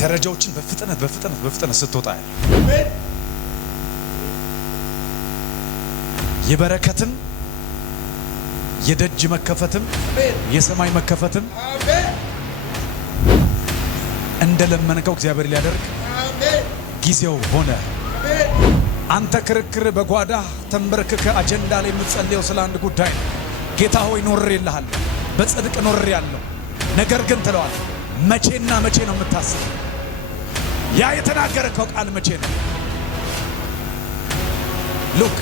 ደረጃዎችን በፍጥነት ስትወጣ የበረከትን የደጅ መከፈትም የሰማይ መከፈትም እንደለመንከው እግዚአብሔር ሊያደርግ ጊዜው ሆነ። አንተ ክርክር በጓዳ ተንበርክከ አጀንዳ ላይ የምትጸልየው ስለ አንድ ጉዳይ ጌታ ሆይ ኖሬልሃል፣ በጽድቅ ኖሬያለሁ። ነገር ግን ትለዋል መቼና መቼ ነው የምታስብ? ያ የተናገርከው ቃል መቼ ነው? ሉክ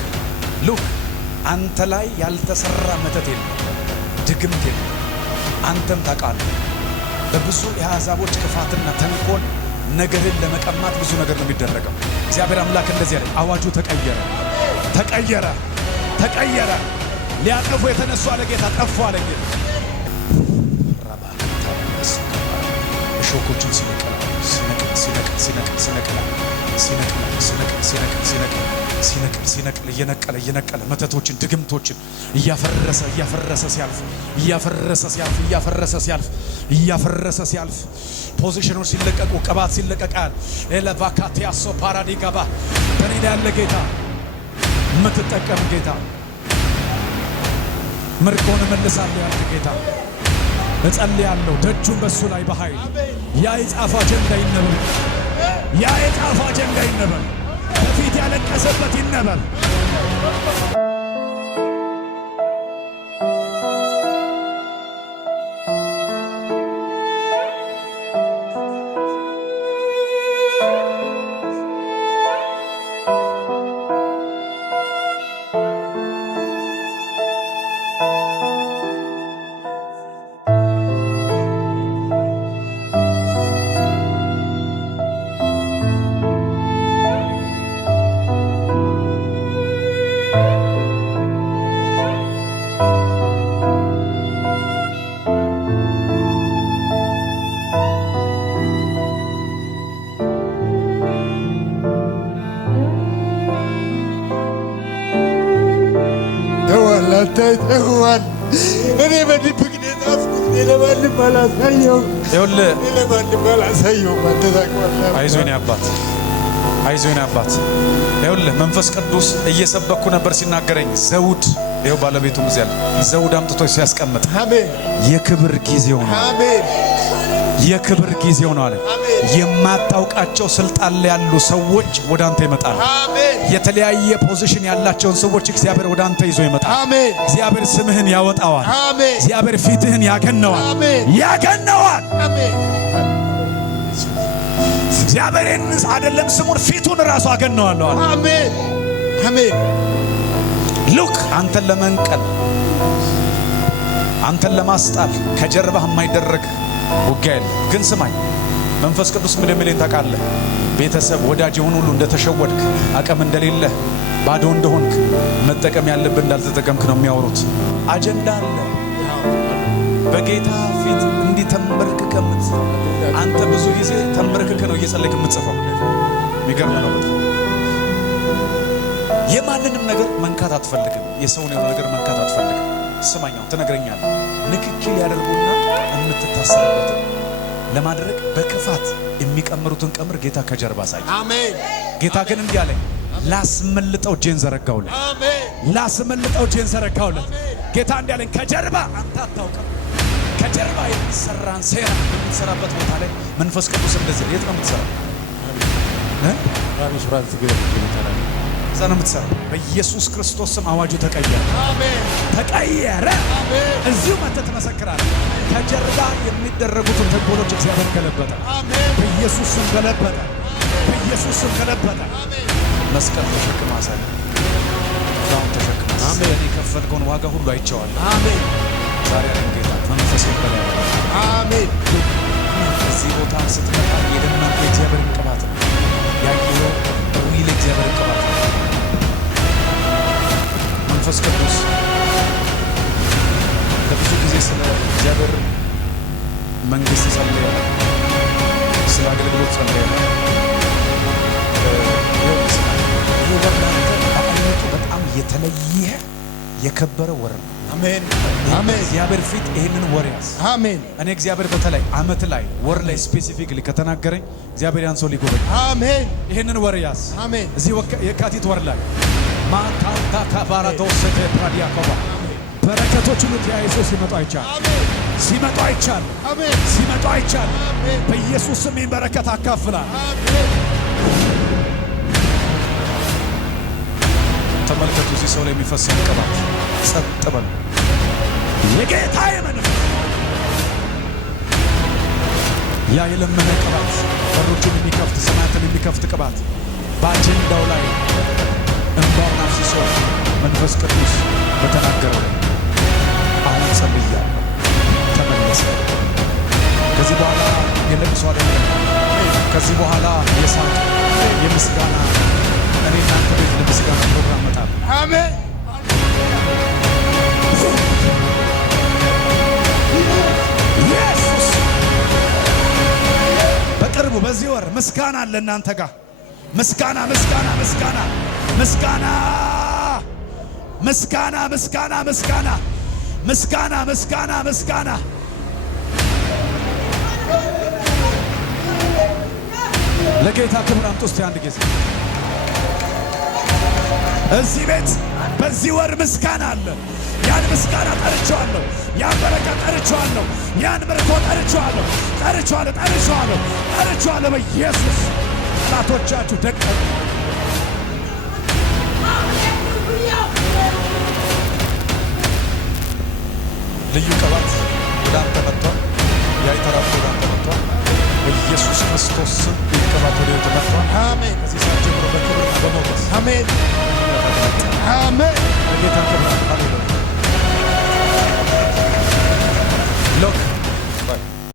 አንተ ላይ ያልተሰራ መተት የለም፣ ድግምት የለም። አንተም ታውቃለህ በብዙ የአሕዛቦች ክፋትና ተንኮል ነገርን ለመቀማት ብዙ ነገር ነው የሚደረገው። እግዚአብሔር አምላክ እንደዚህ ያለ አዋጁ ተቀየረ። ሊያጠፉ የተነሱ አለ ጌታ ጠፉ አለ ጌታ። ሾኮችን ሲነቅል እየነቀለ መተቶችን ድግምቶችን እያፈረሰ ሲያልፍ ፖዚሽኖች ሲለቀቁ ቅባት ሲለቀቃል ኤለቫካቲያሶ ፓራዲጋባ በኔ ያለ ጌታ የምትጠቀም ጌታ ምርኮን መልሳለሁ ያልክ ጌታ እጸልያለሁ። ደጁን በሱ ላይ በኃይል ያ የጻፈው አጀንዳ ይነበብ፣ በፊት ያለቀሰበት ይነበብ። ተይተዋል። እኔ በድብቅ የጻፍኩት ለማንም አላሳየውም። አይዞኝ አባት ይኸውልህ መንፈስ ቅዱስ እየሰበኩ ነበር ሲናገረኝ ዘውድ ይኸው ባለቤቱ ሙዚያል ዘውድ አምጥቶ ሲያስቀምጥ የክብር ጊዜው ነው። የክብር ጊዜው ነው አለ። የማታውቃቸው ስልጣን ላይ ያሉ ሰዎች ወደ አንተ ይመጣሉ። የተለያየ ፖዚሽን ያላቸውን ሰዎች እግዚአብሔር ወደ አንተ ይዞ ይመጣል። እግዚአብሔር ስምህን ያወጣዋል። እግዚአብሔር ፊትህን ያገነዋል። እግዚአብሔር አይደለም ስሙን ፊቱን ራሱ አገነዋለሁ። አሜን። ሉክ አንተን ለመንቀል አንተን ለማስጣል ከጀርባህ የማይደረግ ውጊያ የለም። ግን ስማኝ መንፈስ ቅዱስ ምን እንደሚለኝ ታውቃለህ? ቤተሰብ ወዳጅ የሆኑ ሁሉ እንደተሸወድክ አቅም እንደሌለ ባዶ እንደሆንክ መጠቀም ያለብህ እንዳልተጠቀምክ ነው የሚያወሩት። አጀንዳ አለ በጌታ ፊት እንዲህ ተንበርክከ የምትጽፈው አንተ ብዙ ጊዜ ተንበርክከ ነው እየጸለይክ የምትጽፈው። የሚገርም ነው። የማንንም ነገር መንካት አትፈልግም። የሰውን የሆነ ነገር መንካት አትፈልግም። ስማኛው ትነግረኛለህ። ንክኪ ያደርጉና የምትታሰርበት ለማድረግ በክፋት የሚቀምሩትን ቀምር ጌታ ከጀርባ ሳይ። አሜን። ጌታ ግን እንዲህ አለኝ፣ ላስመልጠው እጄን ዘረጋውለት። አሜን። ላስመልጠው እጄን ዘረጋውለት። ጌታ እንዲህ አለኝ፣ ከጀርባ አንተ አታውቅም። ከጀርባ የሚሰራን ሴራ የምትሰራበት ቦታ ላይ መንፈስ ቅዱስ እንደዚህ የት ነው የምትሰራው? እዛ ነው የምትሰራው። በኢየሱስ ክርስቶስ ስም አዋጁ ተቀየረ። አሜን። ተቀየረ። እዚሁ መጥተህ ትመሰክራለህ። ከጀርባ የሚደረጉትን ተንኮሎች እግዚአብሔር ገለበጠ። አሜን። በኢየሱስ ስም ገለበጠ። በኢየሱስ ስም ገለበጠ። አሜን። መስቀል ተሸክማ ሳለ ዳውን ተሸክማ አሜን። እኔ የከፈልከውን ዋጋ ሁሉ አይቼዋለሁ። አሜን። ዛሬ ጌታ መንፈስ ይበላል። አሜን። እዚህ ቦታ ስትመጣ የደመንከው የእግዚአብሔር ቅባት ነው። ያየኸው ሪል የእግዚአብሔር ቅባት ነው። መንፈስ ቅዱስ ለብዙ ጊዜ ስለ እግዚአብሔር መንግስት ጸለየ፣ ስለ አገልግሎት ጸለየ። ይህ በእናንተ በአይነቱ በጣም የተለየ የከበረ ወር ነው። አሜን አሜን። እግዚአብሔር ፊት ይሄንን ወር ያዝ። አሜን። እኔ እግዚአብሔር በተለይ ዓመት ላይ ወር ላይ ስፔሲፊክሊ ከተናገረኝ እግዚአብሔር ያን ሰው ሊጎበኝ። አሜን። ይሄንን ወር ያዝ። አሜን። እዚህ የካቲት ወር ላይ ማካንታ ካባራ ተወሰደ ፕራዲያ ኮባ በረከቶች ሁሉ ተያይዞ ሲመጡ አይቻል። አሜን። ሲመጡ አይቻል። አሜን። ሲመጡ አይቻል። አሜን። በኢየሱስ ስም ይህን በረከት አካፍላል። አሜን። ተመልከቱ፣ እዚህ ሰው ላይ የሚፈሰው ቅባት ጸጥ በሉ። የጌታ መንፈስ ያ የለመነ ቅባት በሮቹን የሚከፍት ሰማያትን የሚከፍት ቅባት በአጀንዳው ላይ እንባውን አፍስሶ መንፈስ ቅዱስ በተናገረው ላይ አሁን ጸልያለሁ። ተመለሰ። ከዚህ በኋላ የለቅሶ አይደለም። ከዚህ በኋላ የሳቅ የምስጋና እኔ እናንተ ቤት ለምስጋና ፕሮግራም መጣል። አሜን። ኢየሱስ በቅርቡ በዚህ ወር ምስጋና አለ እናንተ ጋር ምስጋና ምስጋና ምስጋና ምስጋና ምስጋና ምስጋና ምስጋና ምስጋና ምስጋና ምስጋና ለጌታ ክብር አምጡ እስቲ አንድ ጊዜ። እዚህ ቤት በዚህ ወር ምስጋና አለ። ያን ምስጋና ጠርቼዋለሁ። ያን በረከት ጠርቼዋለሁ። ያን ምርኮ ጠርቼዋለሁ። ጠርቼዋለሁ በኢየሱስ ጠላቶቻችሁ ደቀቁ። ልዩ ቅባት ወደ አንተ መጥቷል። ያይተራፍ ወደ አንተ መጥቷል። በኢየሱስ ክርስቶስ ስም ይቅባት ወደ አንተ መጥቷል። አሜን። ከዚህ ሰዓት ጀምሮ በክብርና በሞገስ አሜን አሜን። ጌታ ክብር ሃሌሉያ